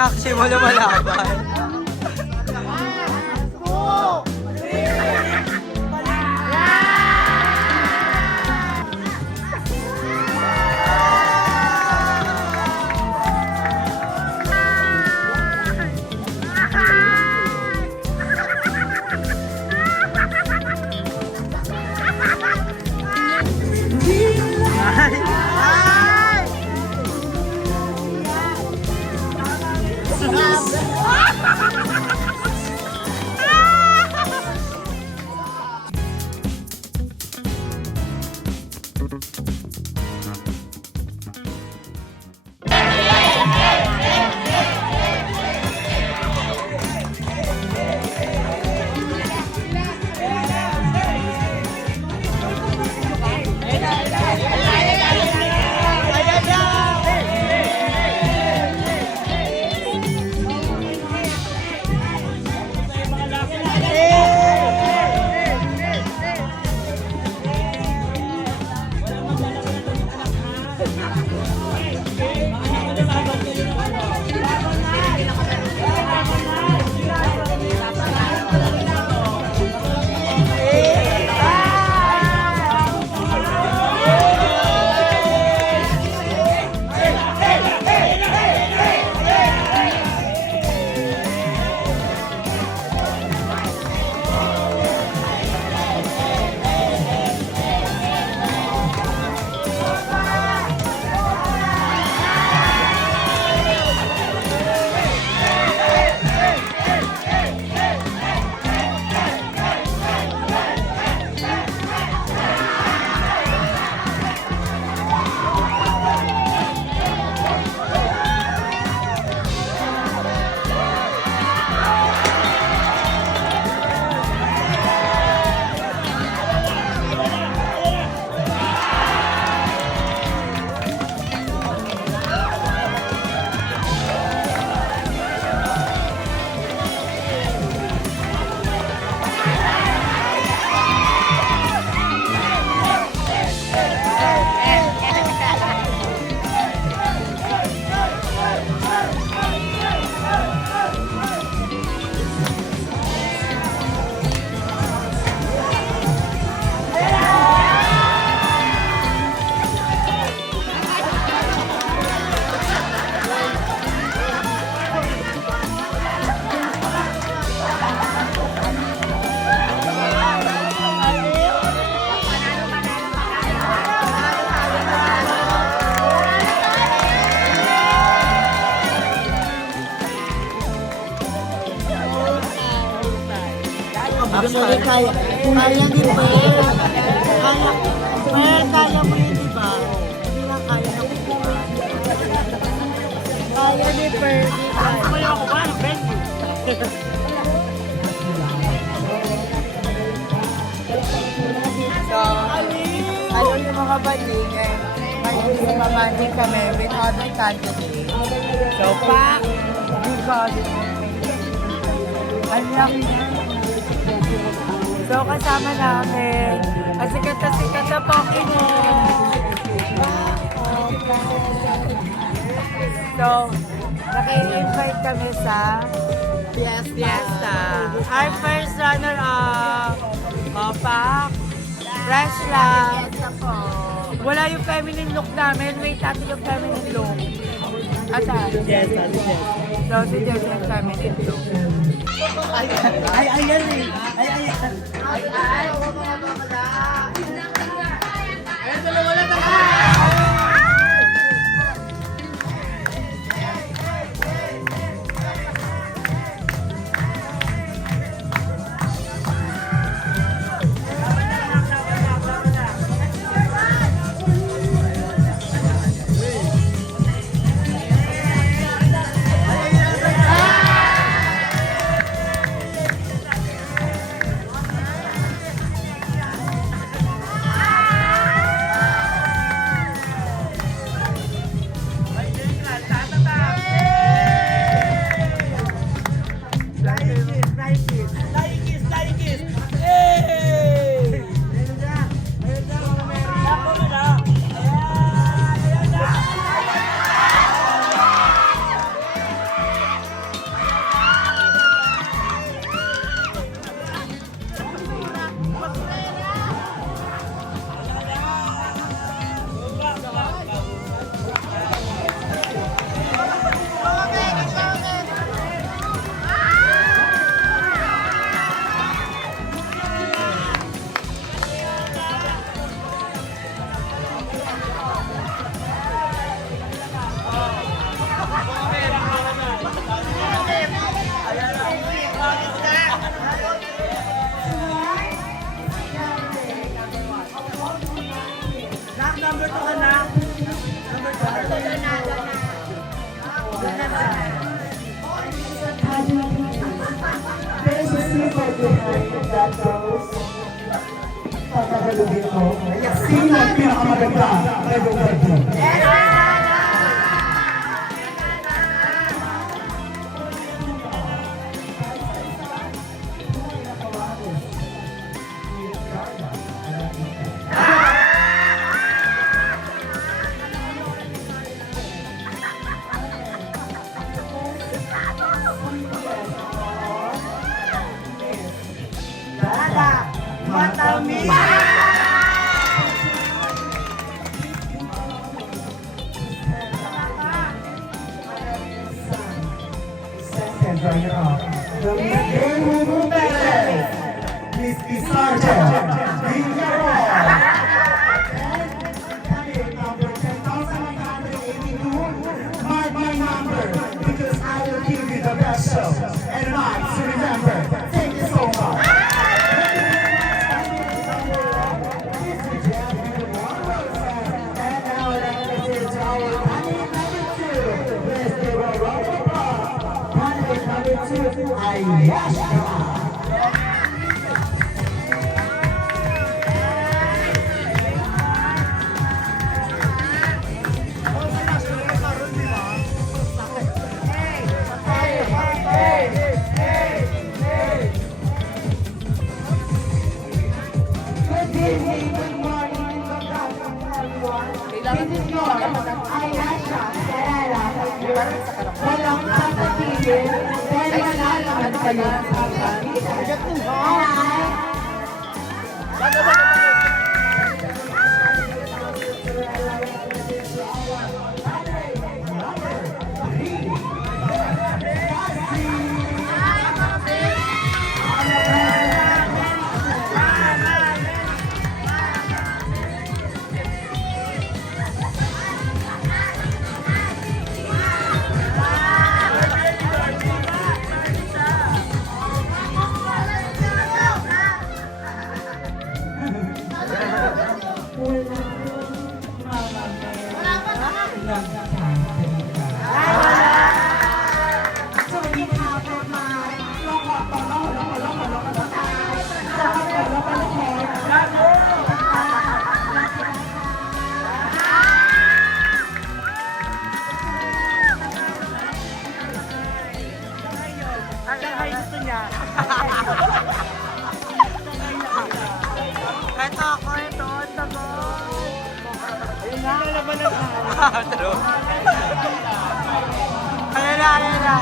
Inaksi mo lumalaban. Kaya ni Per. Kaya mo yun, diba? Hindi lang kaya na kukuha. Kaya ni Per. Kaya ako ba? So, ano yung mga banding eh? Ngayon sa mamanding kami with other candidates. So, pack! Because ang laki na. So, kasama namin ang sikat na Pokemon. So, naki-invite kami sa Fiesta. Our first runner-up, Opak, Fresh Lab. Wala yung feminine look namin. Wait natin yung feminine look. Asa? Yes. So, si Jess yung feminine look. number 2 ka na. Number 2 ka na. There's a secret behind that rose. Pagkakalugin mo, sino ang pinakamaganda na lugar mo? Matamis! Second runner-up. The game will move better. Miss Sergeant. Number 10,182. Mark my number, because I will give you the best show. And a night to remember. Thank you so much. Ayashka. Good evening, good morning, good afternoon, everyone. This is your Ayashka Sarala. Walang pagkatigil, dahil nalaman kayo sa True. Ayan na.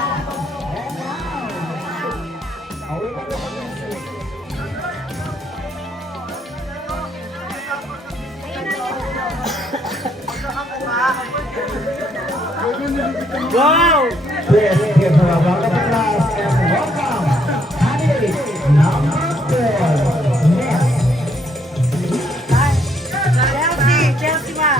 Wow! Please give her a round of applause and welcome candidate number 4, Miss Chelsea ma.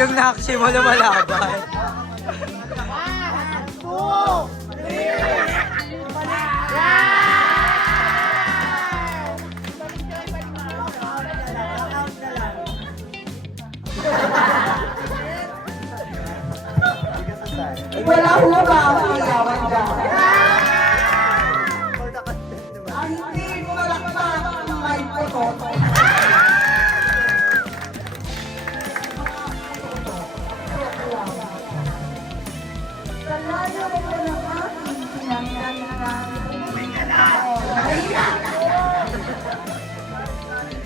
yung nakshi mo lumalaban. Wala ho ba ang ilawan dyan? Ang hindi mo malakpak ang may puto. Sa layo ko ng aking pinanggalingan.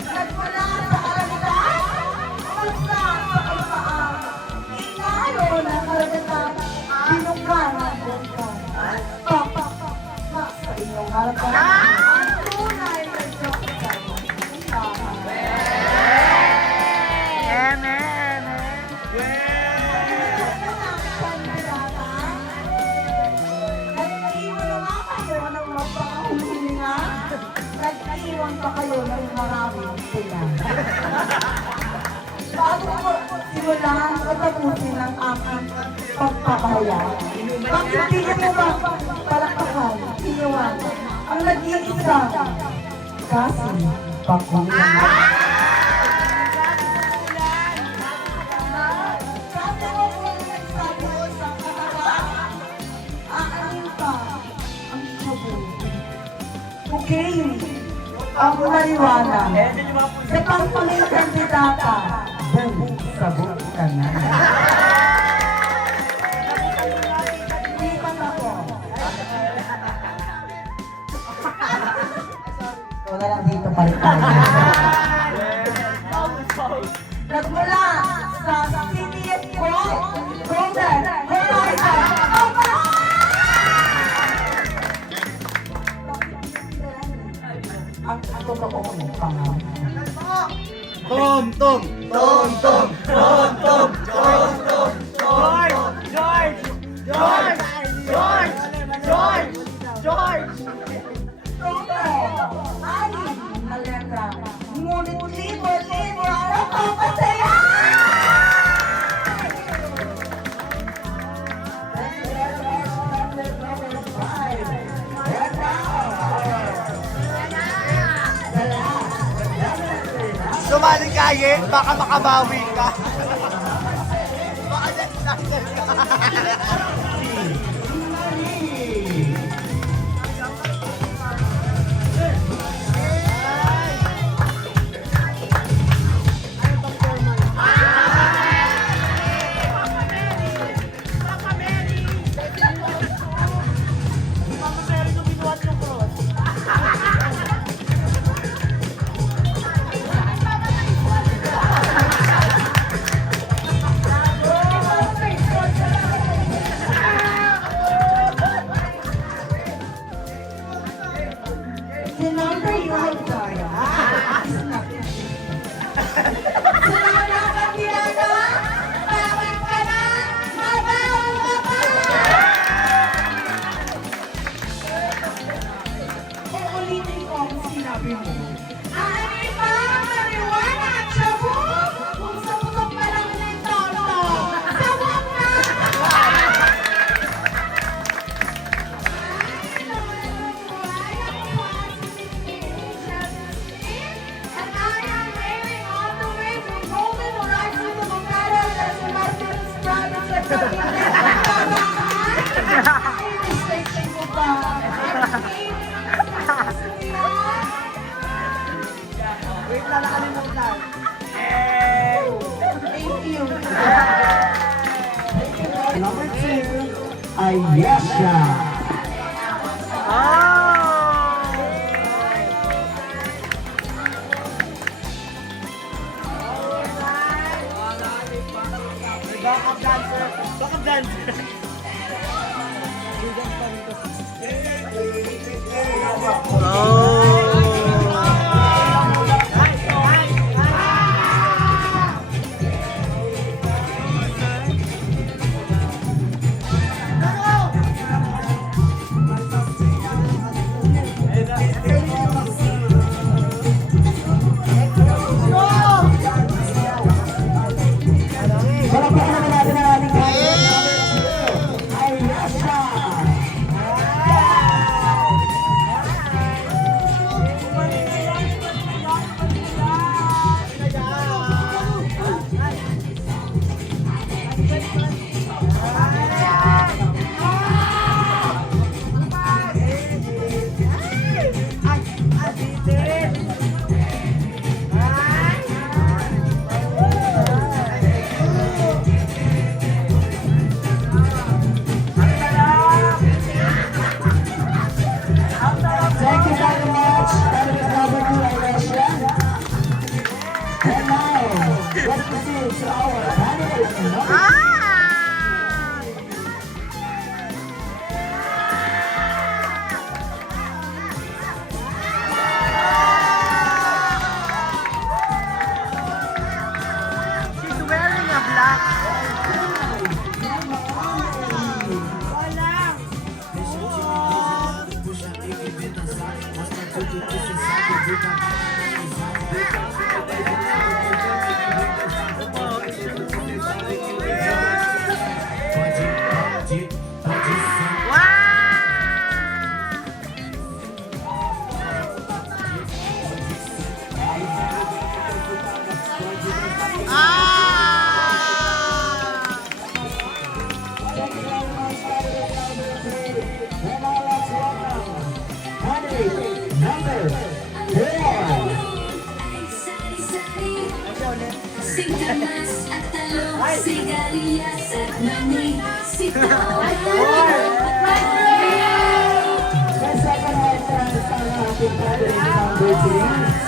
Nagmula sa karagatan, basta sa kaipaan. Inalo ng karagatan, binunggangan ko. Sa inyong harapan, ang tunay na Diyos nag-iwan pa kayo ng maraming sila. Bago ko simulan katapusin ang aking pagpapahayag. Bakit hindi niyo ba palakpakan, iniwan, ang nag-iisa kasi pakulan. Kasi mo po nagsabi ko sa katawan, aanin pa ang mabuti. Okay, ang mariwana sa pangpanging kandidata, buhok sa buhok ka na. Lipat ako. Ito na lang dito palit tayo. Nagmula sa CTF ko, Golden Horizon. Ang totoo kong pangalan. Tom! Ay, malenda. Ngunit libo-libo ang napapasaya! Sumali kaye, baka makabawi ka. Baka nag-snagger ka. The number you have dialed is not in. Sumama ka, Tirana! Tawag ka na! Mabaw ka pa! Uulitin ko ang sinabi mo. Aanin pa ang marijuana at shabu kung sa putok pa lang ng toto. Sabog na! And I am waving all the way from Golden Horizon to Bongada, that's the Martin's province of Cavite. Ay-mistake ko ba? Wait na, nakalimutan. Thank you. Number 2, Ayesha. Backup dancer. Backup dancer. Para And now, let's proceed to our candidate number Ah! She's wearing a black. candidate number 4. Singkamas at talong, sigarilyas at mani, sitaw at Sa second entrance ang ating candidate number 3.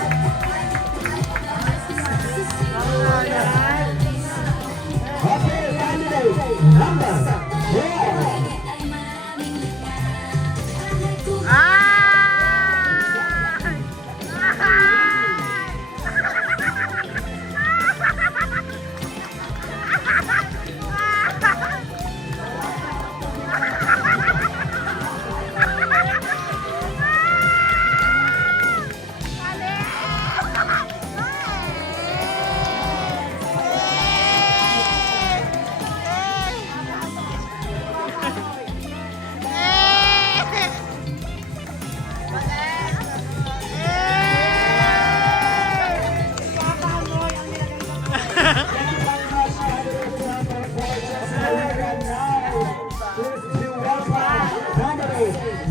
Okay, candidate number 4.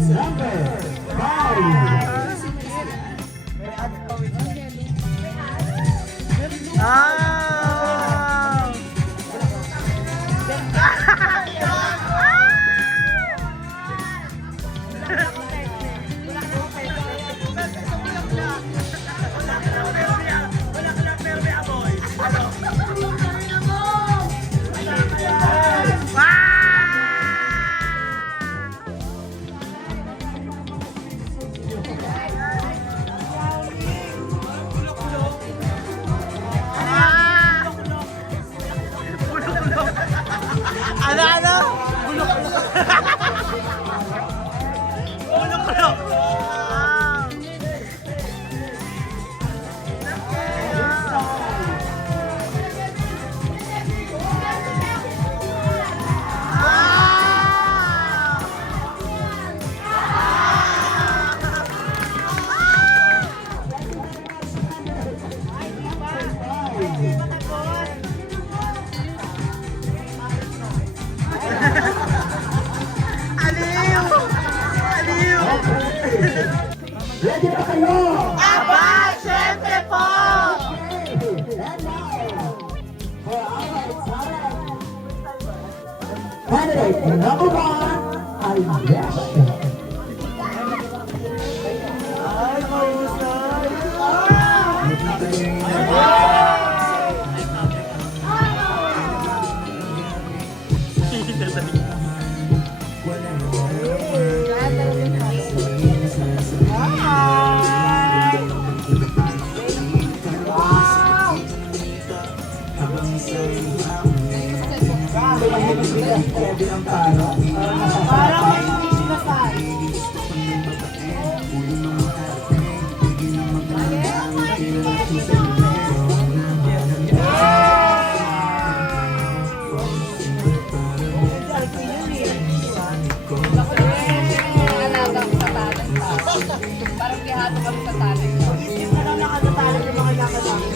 Number 5. Ano? Bulok-bulok. Ready na kayo? Aba, syempre po! And now, for our talent, candidate number 1 ay Yesha. Ay, mahusay! Parang may hindi sinasabi. Parang kihado kami sa talent. Isip na lang nakatatalan yung mga yakalaki.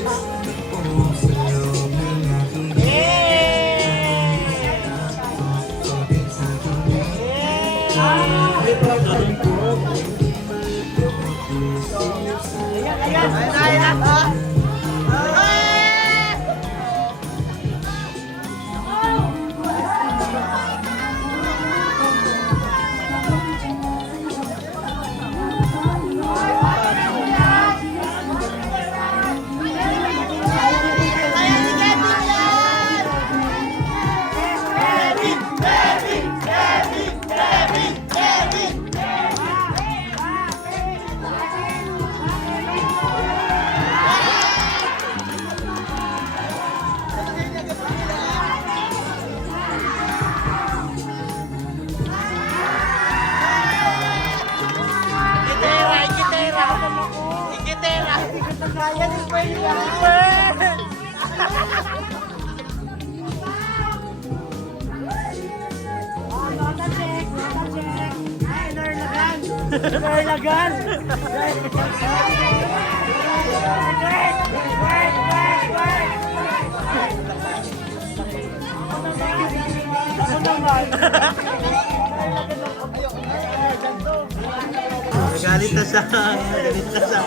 Galit na siya. Galit na siya.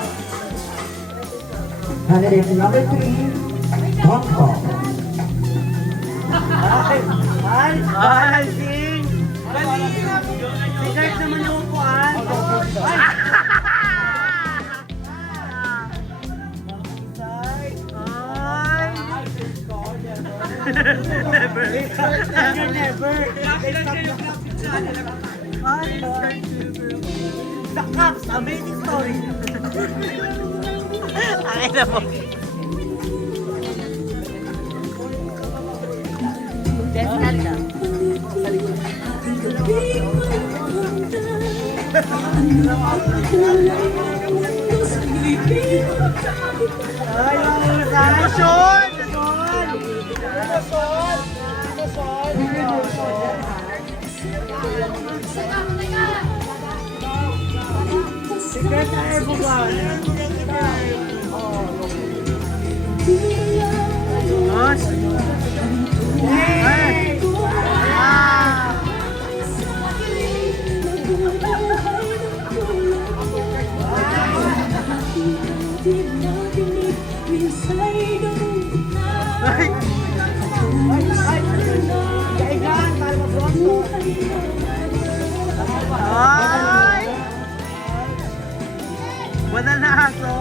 Candidate number 3, Hong Kong. Ay, sing! Si Kurt naman yung upuan. Never. Never. The Cups, amazing story. Ay, na mo. Ay, Sean! Secret na buwan. Mas. Hey! Ah! Ay! Kaigan, para mag-bronto. Ay! Wala na aso.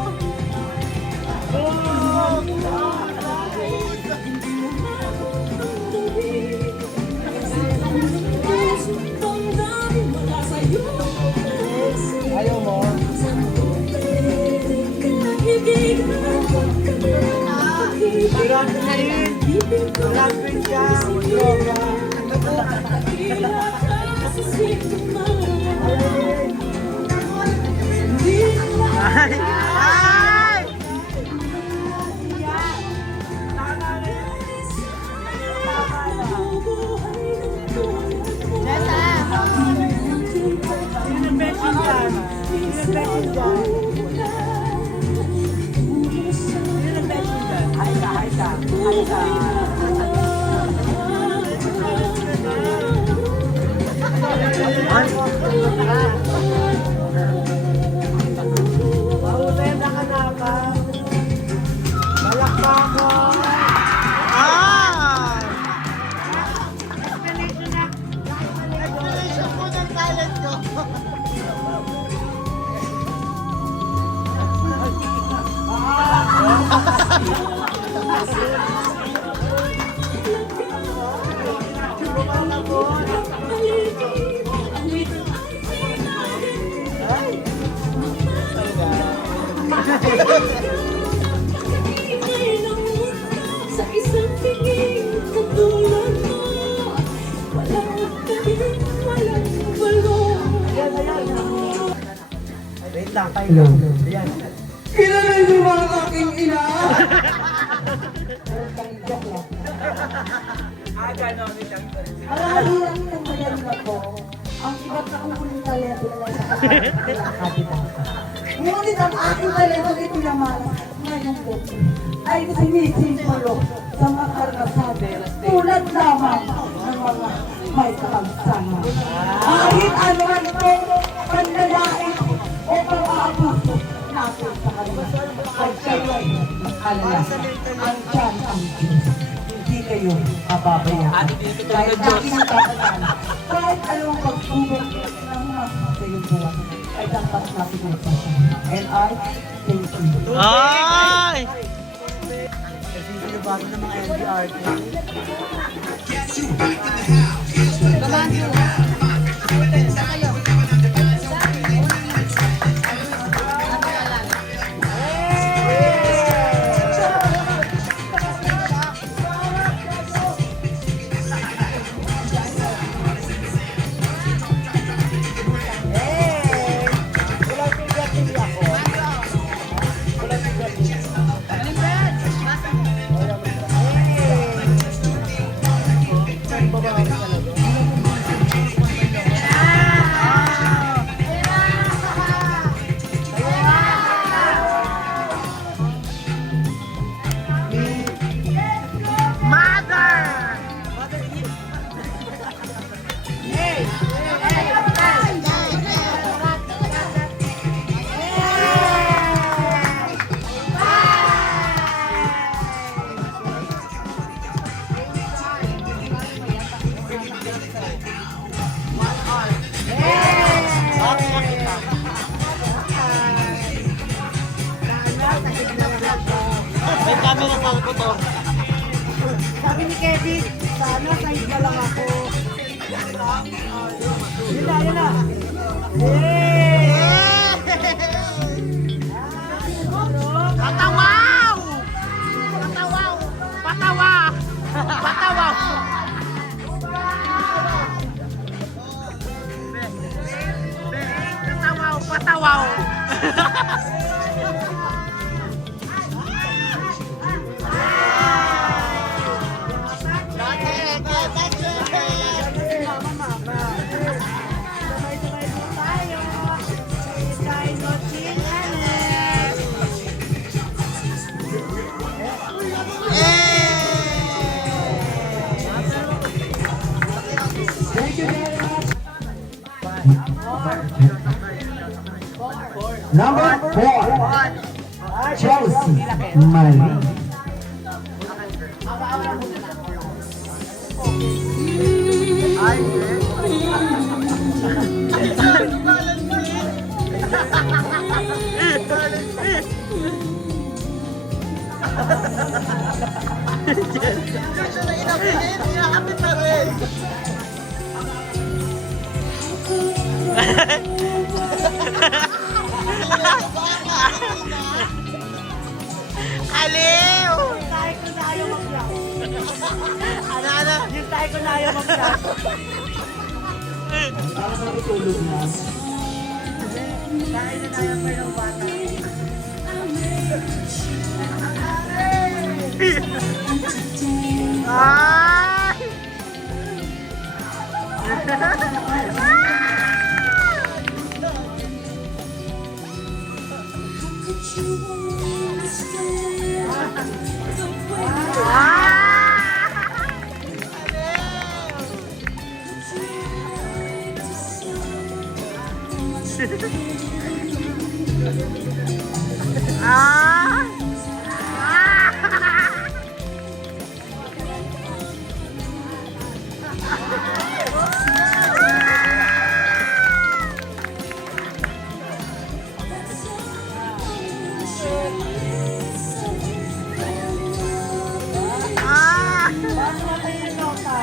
Ayaw mo? Rugby ka, droga. Ay! Ay! Sa isang tingin katulad mo, walang tingin, walang balong. Wait lang, tayo lang. Ayan. Kilala niyo ba ang aking ina? Alahalian ng bayan na ko, ang iba't na uling talento na sa kapitang. Ngunit ang aking talento ay pinaman ngayon po ay sinisimbolo sa mga karanasabi tulad lamang ng mga may kakamsanan. Kahit ano man ito, panlalait o pang-aabuso natin sa kanila. Ay kayo ay alala, ang tiyan ang Diyos. Hindi kayo pababayaan. Kahit natin ang tatandaan, kahit anong pagsubok ng mga sa iyong buwan, ay dapat natin ang sasama. And I thank you. Ay! Kasi sinubasa ng mga LDRT. Sabi ni Kevin, sana size na lang ako. Yun na, yun na. Yay! Patawaw! Patawaw! Patawa! Patawaw! Patawaw! Patawaw! Number 4, Chelsea Marie. Aliw! Tayo ko na ayaw mag-vlog. Ano? Yung tayo ko na ayaw mag-vlog. Tayo na ayaw pa ng bata. Ay! Ah! Paano natin yung nota?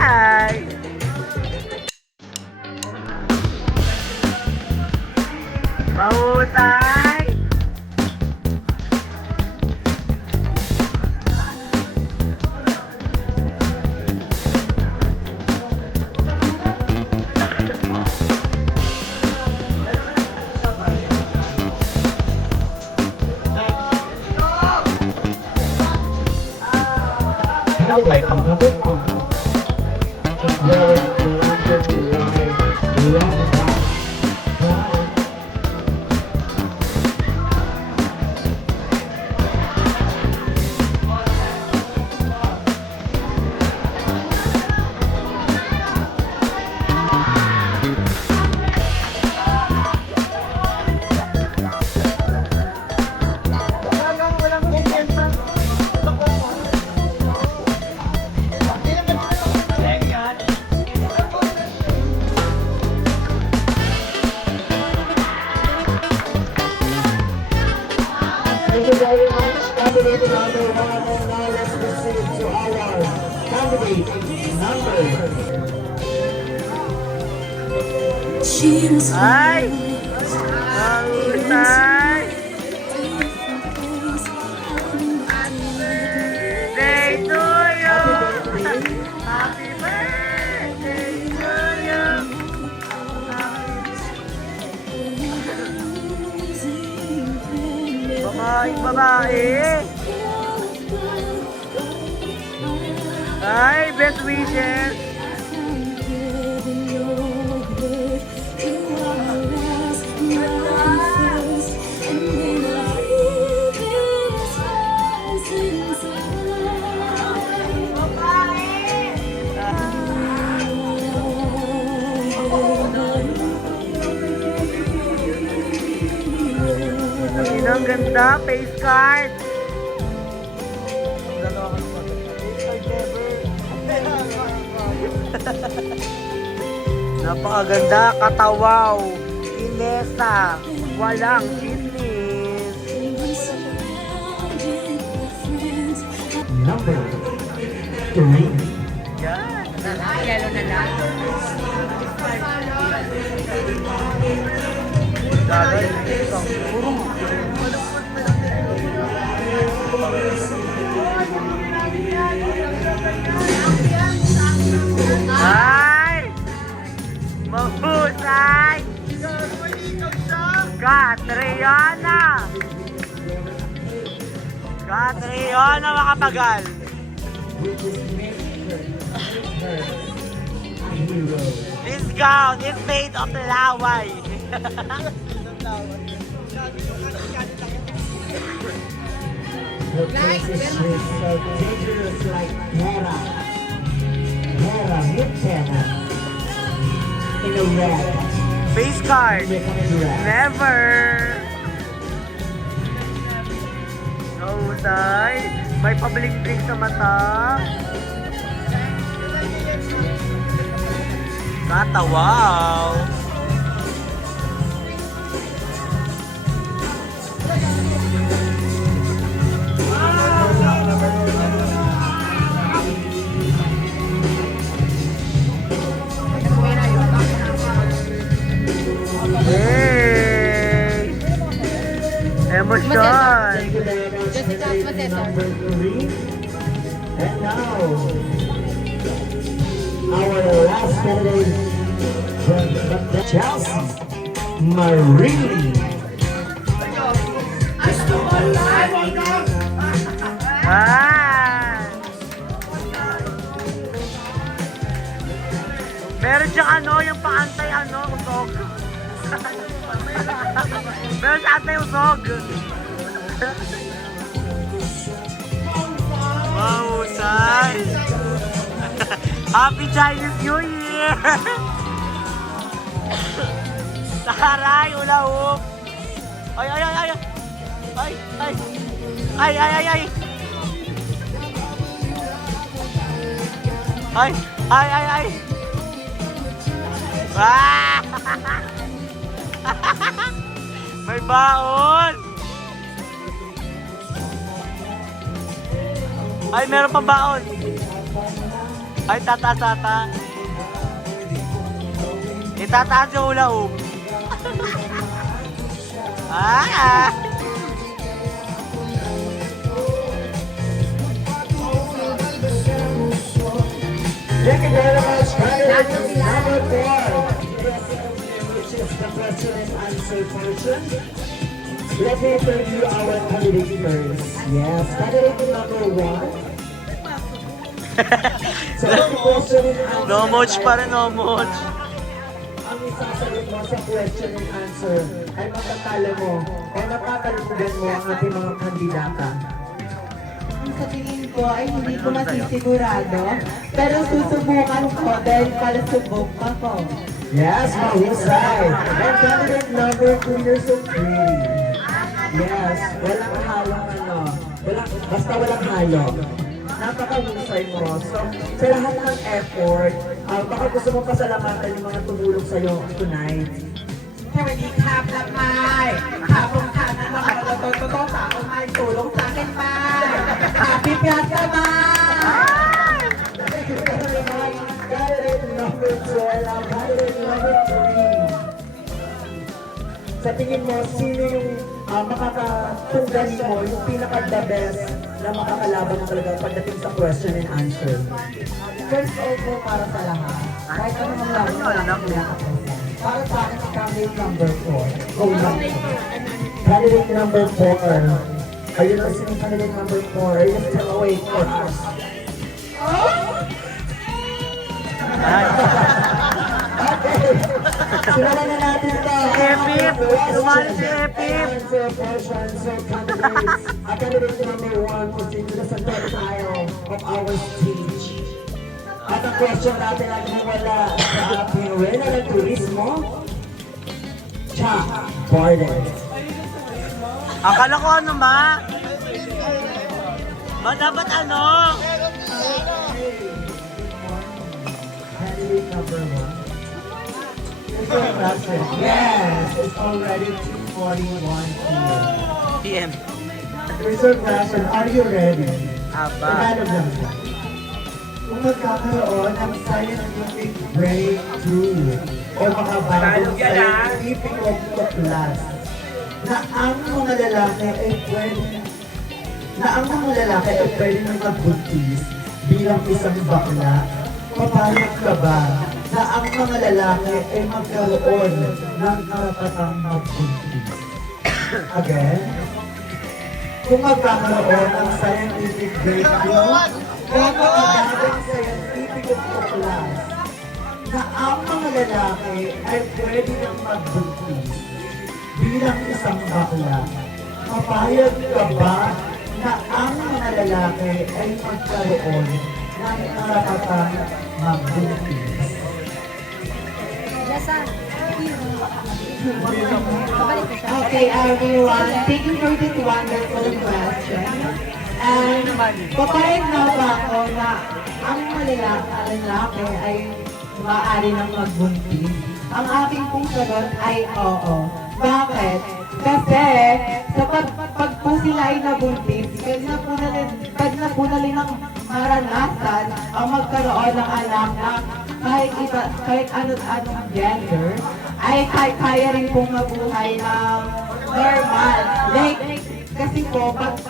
Hi! Mahusay! Thank you very much. Candidate number 1, and now let's proceed to our candidate number. Ay! Mahusay! Day to you! Happy birthday to you! Babae! Ay, best wishes! Napakaganda, face card. Napakaganda, katawaw. Inesa, walang chismis. Number 3. Yan. Yellow na lang. Dagay. Ay! Mahusay! Katriana! Katriana Makapagal! This gown is made of laway. Her face is so dangerous like Hera. Hera, Mutena. In a red. Face card. Look at the red. Never. Mahusay. May pabling-bling sa mata. Katawaw. Hey! Emosyon! Thank you very much. Candidate number 3. And now, our last candidate from Chelsea Marie. Ah! Meron siyang ano, yung paantay ano, usog. Meron siya antay usog. Mahusay! Happy Chinese New Year! Taray, ulaop! Ay, ay, ay, ay! Ay, ay! Ay, ay, ay, ay! Ay, ay, ay, ay! Ah! May baon! Ay, meron pang baon! Ay, tataas. Itataas yung hula-hoop. Ah! Thank you very much. Candidate number 4. Which is the question and answer portion. Let me interview our candidate first. Yes, candidate number 1. So, the question and answer. No much pa rin, no much. Ang isasagot mo sa question and answer ay matatalo mo o napatalugan mo ang ating mga kandidata. Sa tingin ko ay hindi ko masisigurado, pero susubukan ko dahil palasubok ako. Yes, mahusay. And candidate number 2, you're so pretty. Yes, walang halong ano. Basta walang halo. Napakahusay mo. So, sa lahat ng effort, baka gusto mo pasalamatan yung mga tumulong sa'yo tonight. สวัสดีครับละไม้ขอบคุณค่ะนะเราต้องสาวไม้ตู่ลงสากันมาพี่เพียรกันมา Thank you very much. Candidate number 2, now candidate number 3. Sa tingin mo, sino yung makakatunggali mo, yung pinaka-the best na makakalaban mo talaga pagdating sa question and answer? First of all, para sa lahat, kahit ano mang laro na para sa akin, candidate number 4. Go lang. Candidate number 4. Are you listening, candidate number 4? Are you still awake for us? Okay. Simulan na natin ito. Epip! Lumali si Epip! Answer portion. So, candidates, candidate number 1 proceed to the center aisle of our stage. At ang question natin ay wala sa Pinuena ng Turismo, Cha Barden. Akala ko ano, ma? Ba, dapat ano? Candidate number 1. Mr. President. Yes, it's already 2:41 p.m. PM. Mr. President, are you ready? Aba. Tagalog lang siya. Kung magkakaroon ng scientific breakthrough o mga bagong scientific class na ang mga lalaki ay pwede nang magbuntis bilang isang bakla, papayag ka ba na ang mga lalaki ay magkaroon ng karapatang magbuntis? Again, kung magkakaroon ng scientific breakthrough, napakagandang scientific class na ang mga lalaki ay pwede nang magbuntis bilang isang bakla, papayag ka ba na ang mga lalaki ay magkaroon ng karapatang magbuntis? Okay, everyone. Thank you for this wonderful question. And papayag na ba ako na ang lalaki ay maaari ng magbuntis? Ang aking pong sagot ay oo. Bakit? Kasi sa pag po sila ay nabuntis, pag na po nilang maranasan ang magkaroon ng anak na kahit anong gender, ay kaya rin pong mabuhay ng normal. Like, kasi po, pag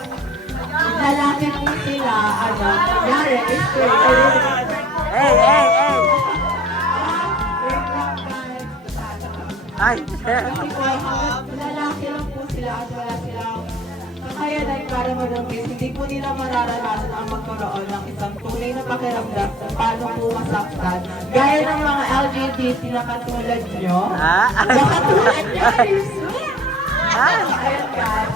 lalaki po sila, nangyari, is Hey! Ay! kasi po, lalaki lang po sila at wala silang kakayanan para mabumbis, hindi po nila mararanasan ang magkaroon ng isang tunay na pakiramdam kung paano po masaktan. Gaya ng mga LGBT na katulad nyo. Katulad nyo, ayun guys.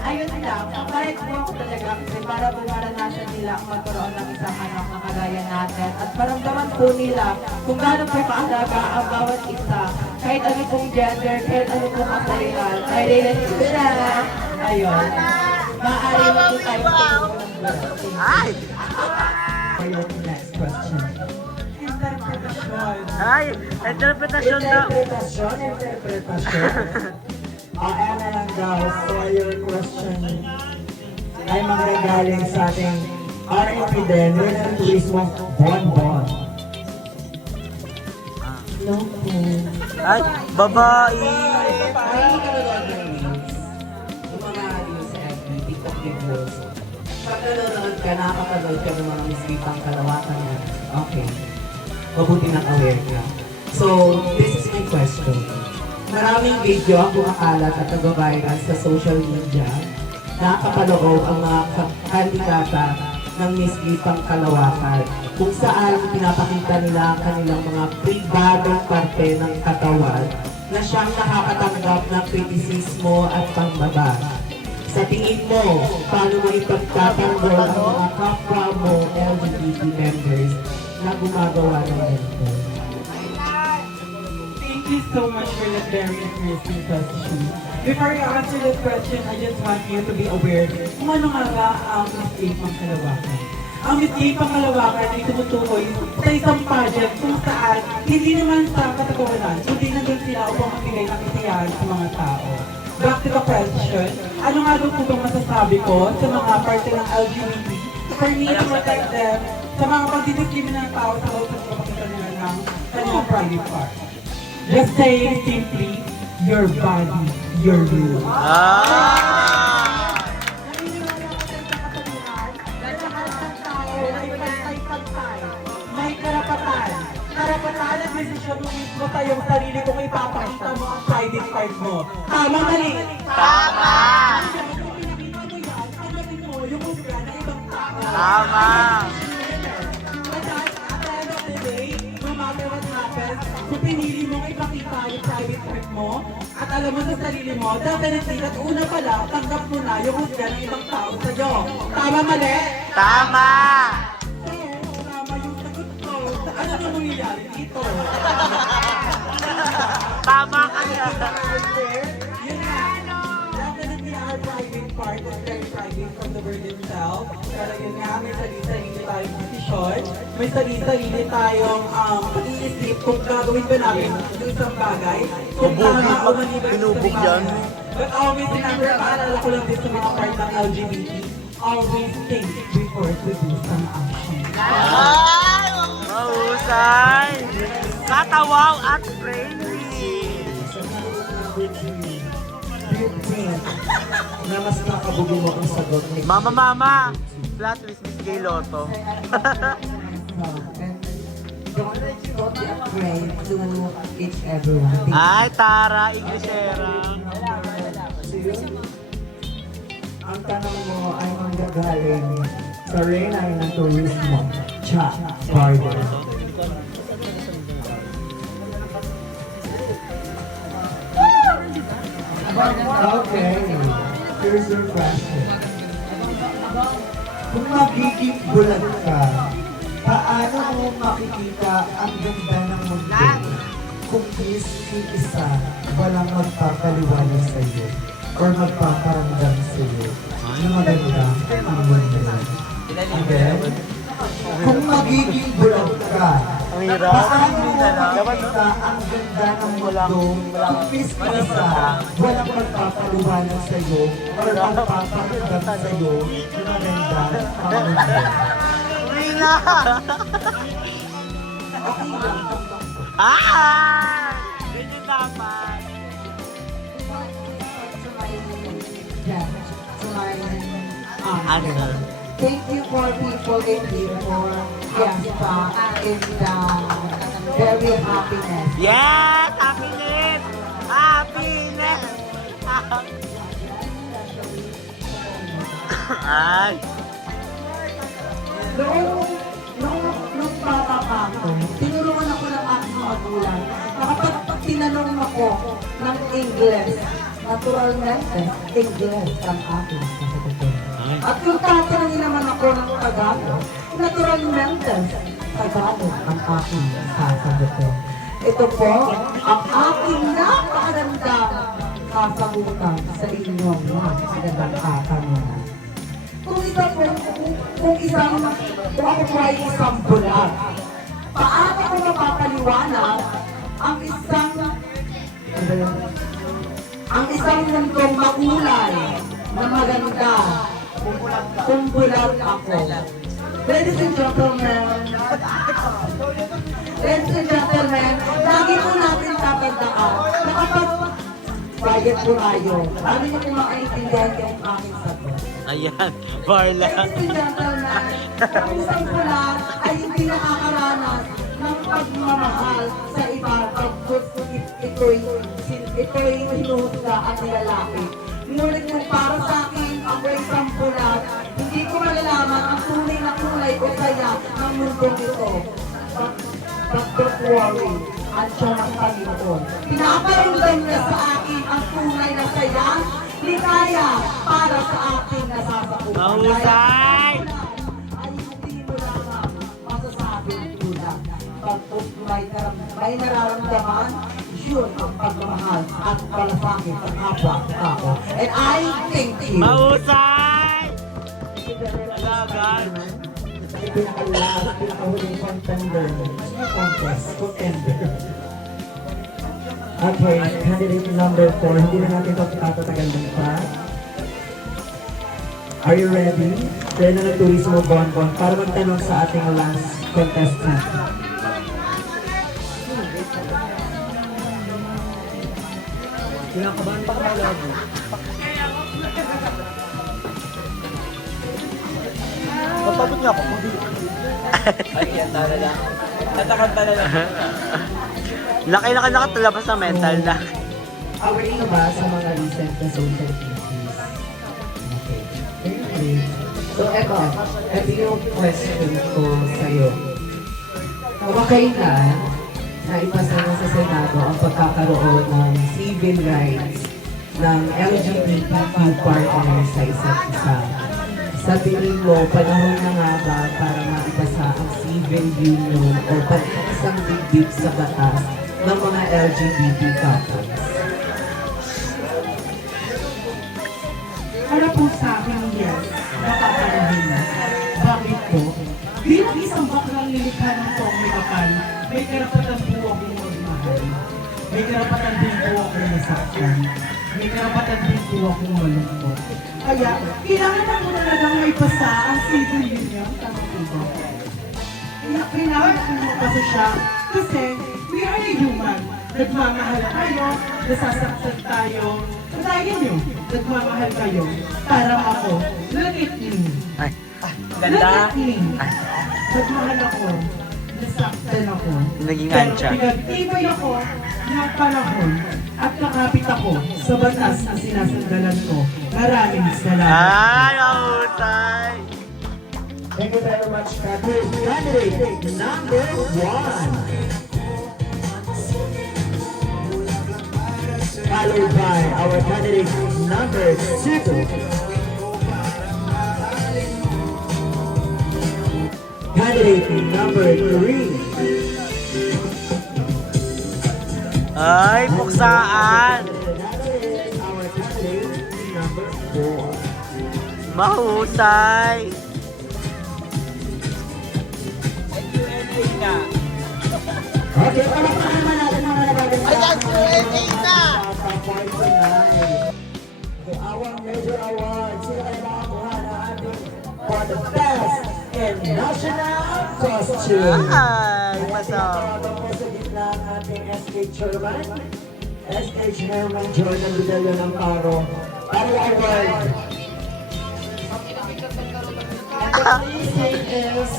Ayun lang, kahit po ako talaga kasi para po maranasan nila ang magkaroon ng isang anak na kagaya natin at maramdaman po nila kung gaano po kaalaga ang bawat isa. Kahit ano pong gender, kahit ano pong kasalitan, ay related sila. Ayun. Maaari mo po tayo Ay! For your next question. Ay! Interpretasyon daw. Interpretasyon. Ano lang daw, so your question ay manggagaling sa ating RMP din, Rural Turismo Bonbon. No po. Ay! Babae! Ay, kalulog ng news. Yung mga news sa FB, TikTok videos. Pag nanonood ka, nakakapanood ka ng mga misbitang kalawakan na. Okay. Mabuti nang aware ka. So, this is my question. Maraming video ang kumakalat at nag-viral sa social media. Nakakapaloob ang mga kandidata ng misbitang kalawakan kung saan pinapakita nila ang kanilang mga pribadong parte ng katawan na siyang nakakatanggap ng kritisismo at pangbaba. Sa tingin mo, paano mo ipagtatanggol ang mga kapwa mo LGBT members na gumagawa ng ganito? Thank you so much for that very interesting question. Before you answer that question, I just want you to be aware kung ano nga ba ang escape ng kalawakan. Ang escape ng kalawakan ay tumutukoy sa isang pageant kung saan hindi naman sa katagawalan, kundi nandun sila upang magbigay ng kasiyahan sa mga tao. Back to the question, ano nga daw po bang masasabi ko sa mga parte ng LGBT for me to protect them sa mga pagdidiskrimin ng tao sa loob ng kapakita nila ng kanilang private part. Just say simply, your body, your rule. May karapatan. Karapatan at desisyon mo mismo sa iyong sarili kung ipapakita mo ang private part mo. Tama, mali? Tama! Alamin mo yung husga ng ibang tao. Tama! No matter what happens, kung pinili mong ipakita yung private part mo at alam mo sa sarili mo, definitely at una pa lang, tanggap mo na yung husga ng ibang tao sa'yo. Tama, mali? Tama! So, tama yung sagot ko. Ano na mangyayari dito? Tama ka na! Yun nga. Definitely our myself. Pero yun nga, may sarili-sarili tayong desisyon. May sarili-sarili tayong pag-iisip kung gagawin ba natin yung isang bagay. Kung tama o mali ba yung isang bagay. But always remember, paalala ko lang din sa mga part ng LGBT, always think before to do some action. Ay! Mahusay! Katawaw at friendly! Na mas nakabugin mo ang sagot ni Mama! Flat twist Miss Gay Lotto. Don't be afraid to each everyone. Ay, Tara, Inglesera. Ang tanong mo ay manggagaling sa Reyna ng Turismo. Cha, pardon. Okay, here's your question. Kung magiging bulag ka, paano mo makikita ang ganda ng mundo kung isa walang magpapaliwanag sa iyo or magpaparamdam sa iyo na maganda ang mundo? Again, kung magiging bulag ka, paano mo makikita ang ganda ng mundo kung isa walang magpapaliwanag sa iyo or magpaparamdam sa iyo na maganda ang mundo? Rina! Ah! Ganyan dapat. Answer. Thank you for people in here for Fiesta and very happiness. Yes! Happiness! Happiness! Ay! Nung bata pa ako, tinuruan ako ng aking magulang na kapag tinanong ako ng English, naturalmente, English ang aking sasagutin. At kung tatanungin naman ako ng Tagalog, naturalmente, Tagalog ang aking sasagutin. Ito po ang aking napakagandang kasagutan sa inyong napakagandang katanungan. Kung ako po ay isang bulag, paano ko mapapaliwanag ang isang mundong makulay na maganda kung bulag ako? Ladies and gentlemen, lagi po natin tatandaan na kapag bayad po tayo, lalo niyo po makaintindihan yung aking sagot. Ayan, Barla. Ladies and gentlemen, ang isang pula ay hindi nakakaranas ng pagmamahal sa iba pagkut ito'y hinuhusga at nilalaki. Ngunit kung para sa akin, ako ay isang pula, hindi ko malalaman ang tunay na kulay o saya ng mundong ito. But don't worry, andiyan ang Panginoon. Pinaparamdam niya sa akin ang tunay na saya, ligaya para sa ating nasasakupan. Mahusay! Ay hindi mo lamang masasabing kulang. Pagkot may nararamdaman, yun ang pagmamahal at palasakit sa kapwa-tao. And I thank you. Mahusay! Alagan! Yung pinakahuling contender sa contest, contender. Okay, candidate number 4, hindi na natin ito tatatagalin pa. Are you ready? Ready na ng Turismo Bonbon para magtanong sa ating last contestant. Kinakabahan pa ka lagi. Napagod nga ako. Ay, yan talaga. Natakanta na lang. Laki-laki nakatalabas sa mental na. Aware ka ba sa mga recent na social issues? Okay. So, ito yung question ko sa'yo. Kamakailan na ipasa na sa Senado ang pagkakaroon ng civil rights ng LGBTQ partners sa isa't isa. Sa tingin mo, panahon na nga ba para maipasa ang civil union o pag-isang dibdib sa batas ng mga LGBT couples? Para po sa akin, yes, napapanahon. nilikha ng taong may kapal, may karapatan po akong magmahal. May karapatan din po akong masaktan. May karapatan din po akong malungkot. Kaya, kailangan mo talagang may pasa ang civil union. Tama po ba? Kailangan ko mapasa siya kasi we are a human. Nagmamahal tayo, nasasaktan tayo. Katayin nyo, nagmamahal kayo. Parang ako, look at me. Ay, Look at me. Nagmahal ako, nasaktan ako. Naging Pero ancha. pinagtibay ako ng panahon at nakapit ako sa batas na sinasandalan ko. Maraming salamat. Ay, mahusay! Thank you very much, Kati. Candidate number 1. Followed by our candidate number 2. Candidate number 3. Ay, puksaan! Our candidate number 4. Mahusay! Okay, palakpakan naman natin mga nabagay. Ayan, Q&A na! Okay, our major award. Sino kaya makakuha ng ating for the best in national costume? Ay, masam. Ito po sa gitna ang ating SK Chairman, SK Chairman Jordan Budelio ng Paro. Para award. And the pleasing is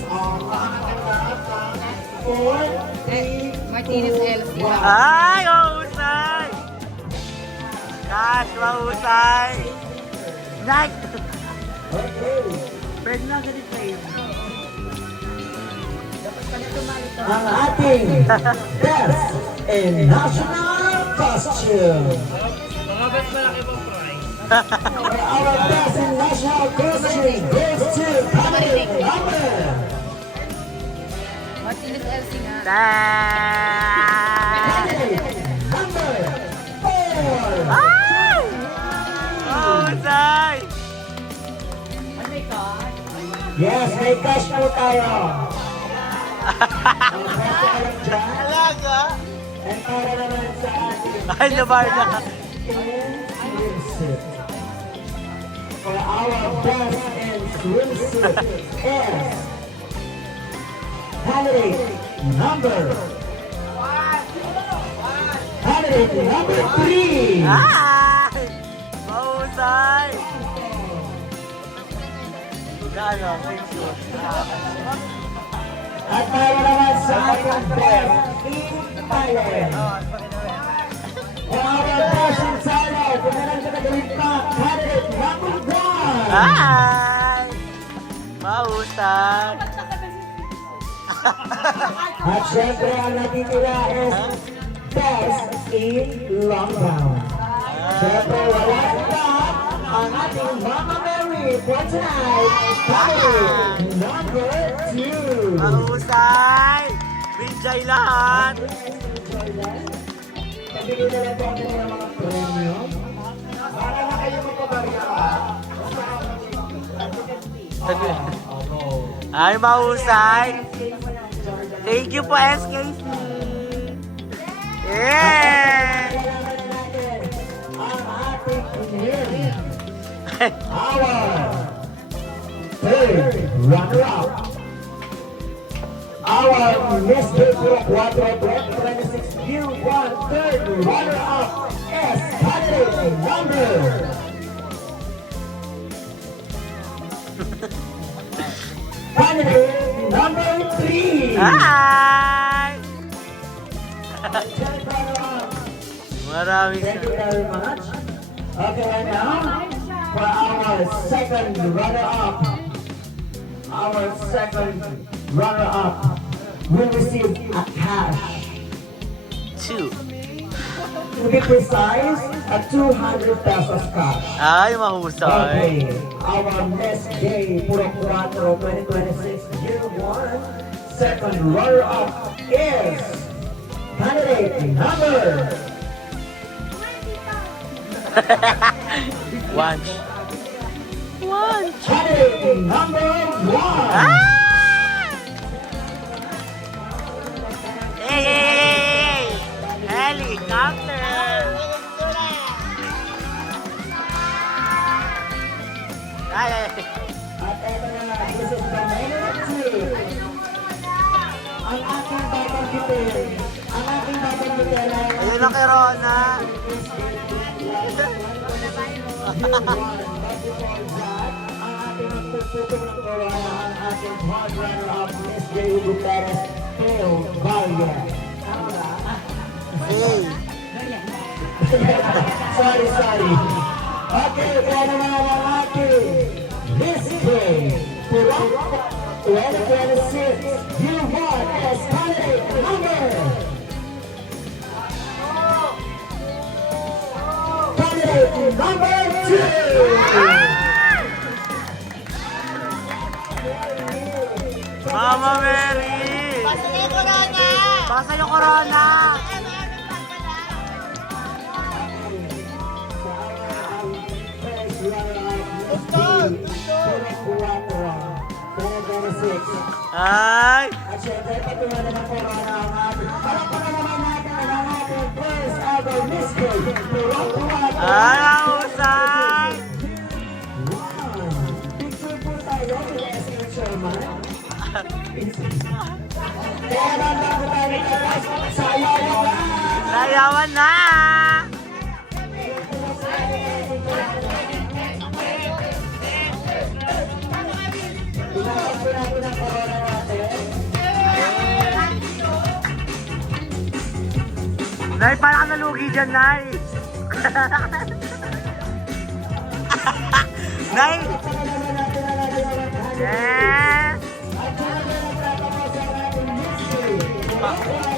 Martinez LC. Ay, mahusay! Cash, mahusay! Night! Pwede na ganit kayo. ang ating best in national costume. Our best in national costume goes to candidate number. Martinez LC nga. Candidate number 4. Ay! Mahusay! Yes, may cash po tayo. Ang pwesto ka lang dyan. Alaga! And para naman sa ating Ay, nabar na. swimsuit. For our best in swimsuit is candidate number 3. Ay! Mahusay! Gano, thank you. At para naman sa ating best in talent. For our best in talent, kung meron ka nagalit pa, candidate number 1. Ay! Mahusay! At syempre ang natitira is best in long gown. Syempre wala iba ang ating Mama Mary for tonight. Candidate number 2. Mahusay! Binjay lahat! Pabigyan na lang po ako ng mga premyo. Para na kayo magpabarya. Ay, mahusay! Thank you po, SKC! Yeah! Ang ating winner. Our third runner-up. Our Miss Puro 4 2026 Year 1 third runner-up is candidate number candidate number 3. Hi! Maraming Thank you very much. Okay, and now for our second runner-up will receive a cash. 2. To be precise, a 200 pesos cash. Ay, mahusay! Okay, our Miss Gay Puro 4 2026 Year 1 second runner-up is candidate number Lunch. candidate number 1. Ah! ang aking babanggitin. Ang aking babanggitin ay Ayun na kay Rona. ang ating magpuputong ng corona, ang ating hard runner-up, Miss J. Gutierrez, Teo Valle. Hey. Sorry. Okay, kaya naman ang ating Miss J. 2026, you won as candidate number. Candidate number 2. Mama Mary! Pasa niyo yung corona! Pasa yung corona! Ay! At syempre, patungan naman po ang ating palakpakan naman natin ang ating first ever Miss Gay. Ay, ang usay! Picture po tayo kay Esther Sherman. Kaya naman po tayo nagkakas sa ayaw na. Sayawan na! Pinakos po natin ang corona natin. Nay, parang ka nalugi dyan, Nay! Nay! Pagkakalaman natin ang ating mga Yes! at saka na nagtatapos ang ating Miss Gay.